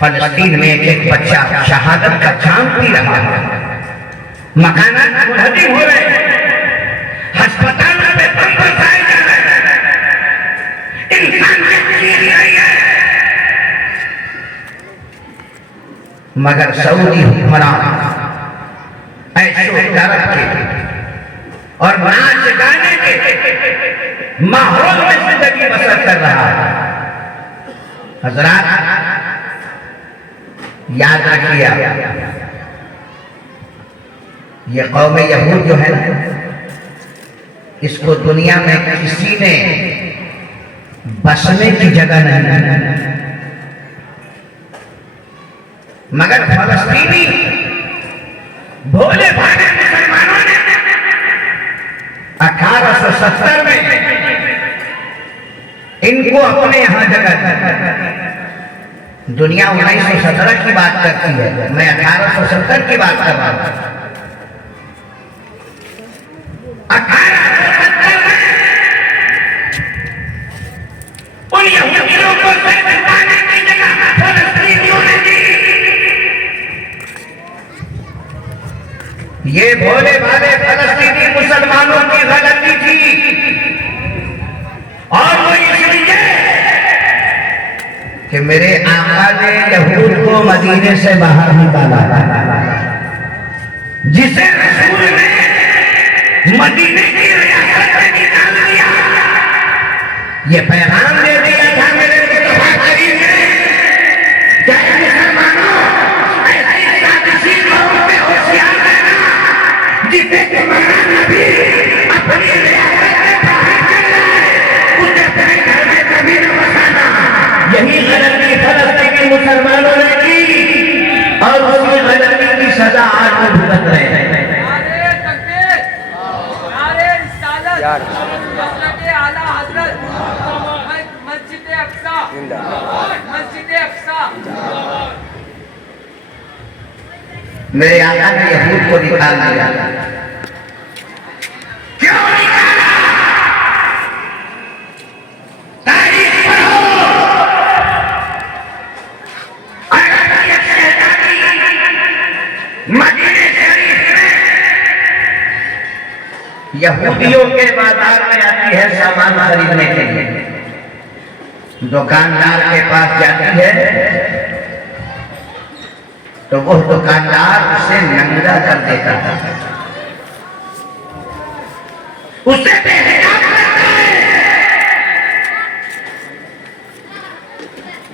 फलस्तीन में एक बच्चा शहादत का जाम पी रहा है, मकानात मुनहदिम हो रहे हैं, अस्पतालों में बम बरसाए जा रहे हैं, इंसान की चीज नहीं है। मगर सऊदी हुक्मरान ऐशो तरफ के और नाच गाने के माहौल में जिंदगी बसर कर रहा है। हजरात याद रखिए, ये कौम यहूद जो है ना, इसको दुनिया में किसी ने बसने की जगह नहीं, मगर फलस्तीनी भोले भाले मुसलमानों ने 1870 में इनको अपने यहां जगह दी। दुनिया 1917 की बात करती है, मैं 1870 की बात कर रहा हूं। 1870 में उन यहूदियों को सिर झुकाने की जगह फलस्तीनियों ने दी। ये भोले भाले फलस्तीनी मुसलमानों की गलती थी, और वो इसलिए कि मेरे आका ने यहूद को मदीने से बाहर निकाला, जिसे रसूल ने मदीने की रियासत में निकाल दिया। ये पैगाम दे दिया था मेरे मुस्तफा करीम ने, क्या मुसलमानों ऐसी साजिशी कौम पे होशियार रहना, जिसे तुम्हारा नबी अपनी रियासत में बाहर कर जाए, उसे अपने घर में कभी न बसाना। यही गलती फलस्तीनी मुसलमानों ने की और उसी गलती की सजा आज वो भुगत रहे हैं। मेरे आका ने यहूद को निकाल दिया। क्यों निकाला? तारीख पढ़ो। मदीने शरीफ में यहूदियों के बाजार में आती है सामान खरीदने के लिए, दुकानदार के पास जाती है तो वह दुकानदार उसे नंगा कर देता था, उसे बेहिजाब करता है।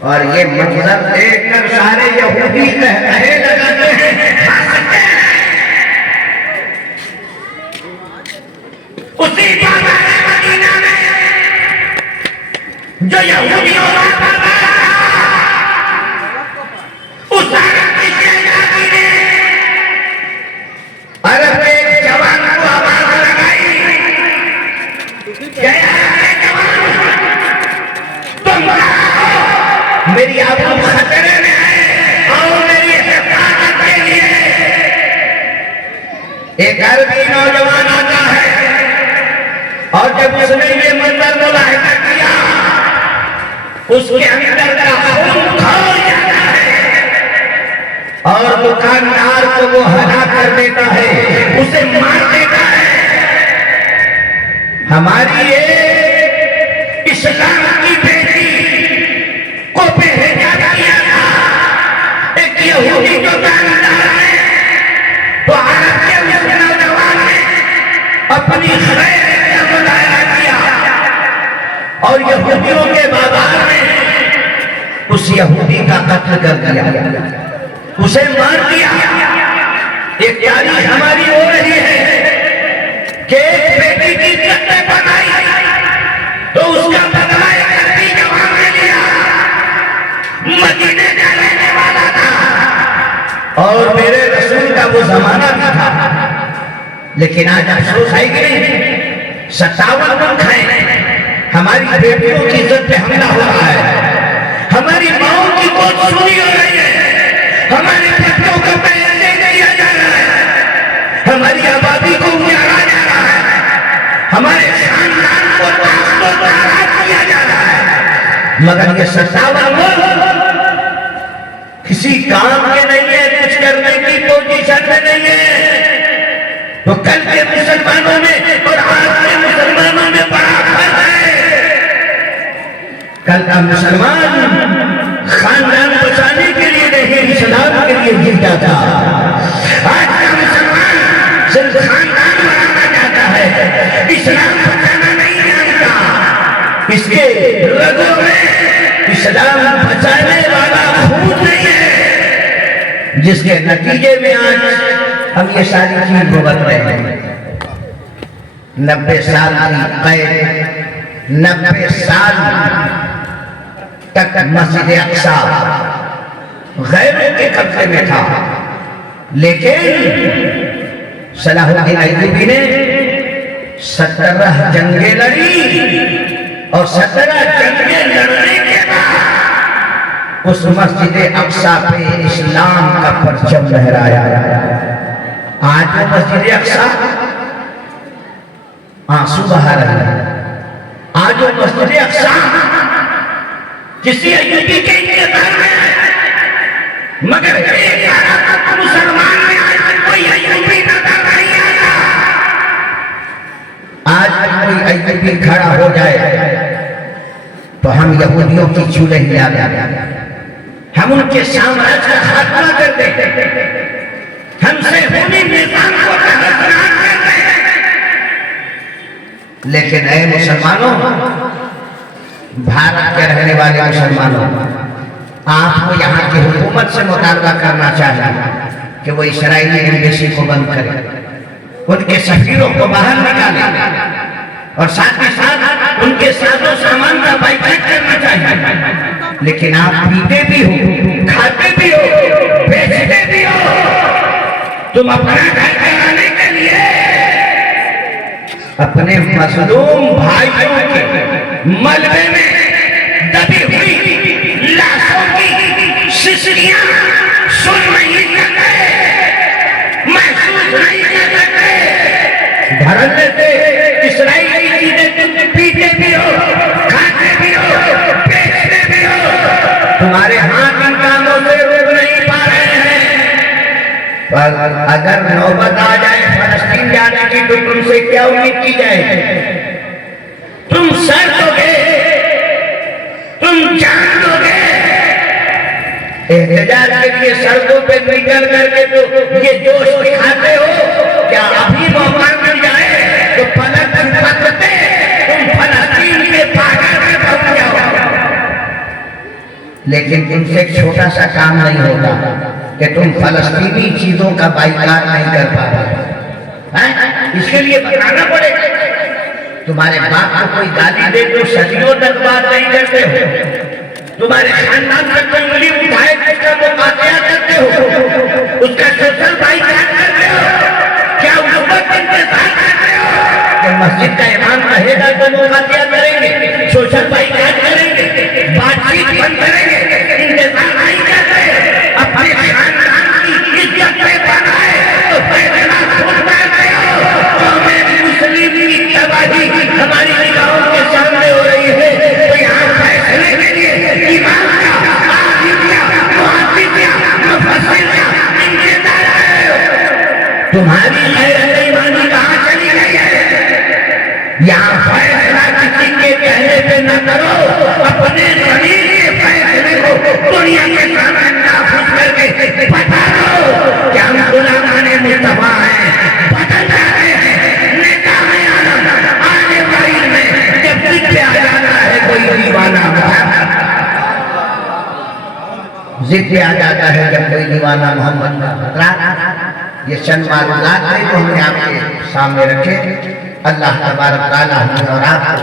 और ये मंजर देखकर सारे यहूदी कहने लगाते हैं, उसी बाजार मदीना में जो यहूदियों का बाजार उस अरब एक जवान को आवाज लगाई, तुम मेरी आबरू खतरे में है और मेरी हिफाजत के लिए एक अरबी नौजवान आता है। और जब उसने ये मंजर मुलाहिजा किया, उसके अंदर का खून खौल जाता है और दुकानदार को वो हला कर देता है, उसे मार देता है। हमारी ये इस्लाम की बेटी को बेहिजाब किया था एक यहूदी दुकानदार ने, तो अरब के उस नौजवान ने अपनी खैर का मुजाहरा किया और यहूदियों के बाजार में उस यहूदी का कत्ल कर दिया, उसे मार दिया। एक तारीख हमारी हो रही है कि एक बेटी की इज्जत बनाई तो उसका बदला एक अरबी जवान ने लिया। मदीने जाने वाला था और मेरे रसूल का वो जमाना भी था, लेकिन आज अफसोस है कि नहीं, 57 मुल्क हैं, हमारी बेटियों की इज्जत पे हमला हो रहा है, हमारी माओ की गोद सुनी हो रही है, हमारे बच्चों को पैसे दिया जा रहा है, हमारी आबादी को उजाड़ा जा रहा है, हमारे खानदान को ताकतों किया जा रहा है। मगर ये 57 मुल्क किसी काम के नहीं है, कुछ करने की पोजीशन में नहीं है। तो कल के मुसलमानों में और आज के मुसलमानों में बड़ा फर्क है। कल का मुसलमान खानदान बचाने के लिए नहीं, इस्लाम के लिए जीता था। आज का मुसलमान सिर्फ खानदान बनाना चाहता है, इस्लाम बचाना नहीं जानता। इसके रगों में इस्लाम बचाने वाला खून नहीं है, जिसके नतीजे में आज हम ये सारी चीज भुगत रहे हैं। 90 साल की कैद, 90 साल तक मस्जिद अक्सा गैरों के कब्जे में था, लेकिन सलाहुद्दीन अय्यूबी ने 17 जंगें लड़ी और 17 जंगें लड़ने के बाद उस मस्जिद अक्सा पे इस्लाम का परचम लहराया। आज वो मस्जिद अक्सा आंसू बहा रहा है। आज वो मस्जिद अक्सा किसी अय्यूबी के इंतजार में है, मगर मुसलमान में आज कोई अय्यूबी नजर नहीं आता। आज कोई अय्यूबी खड़ा हो जाए तो हम यहूदियों की चूल्हे हिला दें, हम उनके साम्राज्य का खात्मा कर दें, हमसे होने निजाम को तहस-नहस कर दें। लेकिन ऐ मुसलमानों, भारत के रहने वाले मुसलमानों, आपको यहाँ की हुकूमत से मुतालबा करना चाहिए कि वो इस्राएली एम्बेसी को बंद करे, उनके सफीरों को बाहर निकाले और साथ ही साथ उनके साजो सामान का बाइकाट करना चाहिए। लेकिन आप पीते भी हो, खाते भी हो, बेचते भी हो। तुम अपना घर चलाने के लिए अपने मजलूम भाइयों के मलबे में दबी हुई लाशों की सिसरियां सुन नहीं सकते, महसूस नहीं कर सकते। धरने से इस्राएली चीजें तुम पीते भी हो, खाते भी हो, बेचते भी हो, तुम्हारे हाथ इन कामों से रोक नहीं पा रहे हैं। पर अगर नौबत आ जाए फलस्तीन जाने की तो तुमसे क्या उम्मीद की जाएगी? तुम सर दोगे, तुम जान दोगे। एहतजाज के लिए सड़कों पे निकल करके तो ये जोश दिखाते हो, क्या अभी मौका मिल जाए तो पलक पलटते तुम फलस्तीन के पागल में पहुंच जाओ। लेकिन तुमसे एक छोटा सा काम नहीं होगा कि तुम फलस्तीनी चीजों का बाइकाट नहीं कर पा रहे। इसके लिए बताना पड़ेगा। तुम्हारे बाप को कोई गाली दे तो सदियों तक बात नहीं करते हो। तुम्हारे खानदान पर कोई उंगली उठाए जिसका वो माफिया करते हो, उसका सोशल बाइकाट करते हो। क्या उस वक्त इंतजार करते हो कि मस्जिद का इमाम कहेगा तो वो माफिया करेंगे, सोशल बाइकाट करेंगे, बातचीत बंद करेंगे? इंतजार नहीं करते। अपने खानदान की इज्जत पे बनाए तो फैसला खुद करते हो। मुस्लिम की तबाही हमारी निगाहों के सामने हो रही है, तो यहाँ फैसले के लिए इमाम का, आलिम का, मुहद्दिस का, मुफस्सिर का इंतजार है। तुम्हारी गैरत ईमानी कहाँ चली गई है? यहाँ फैसला किसी के कहने पे न करो, अपने जमीन के फैसले को दुनिया के सामने नाफिज करके बता दो कि हम गुलामाने मुस्तफा हैं, बदल जाते हैं। जिक्र आ जाता है जब कोई दीवाना मोहम्मद का। ये चंद मालूमात थे जो हमने आपके सामने रखे। अल्लाह तबारक तआला हमें और आपको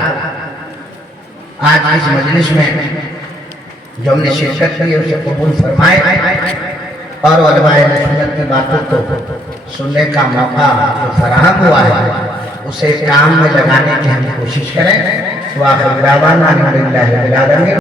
आज इस मजलिस में जो हमने शिरकत की उसे कबूल फरमाए और उलमाए सुन्नत की बातों को सुनने का मौका जो फराहम हुआ है उसे काम में लगाने की हम कोशिश करें। वाखिर दावाना अल्हम्दुलिल्लाहि रब्बिल आलमीन।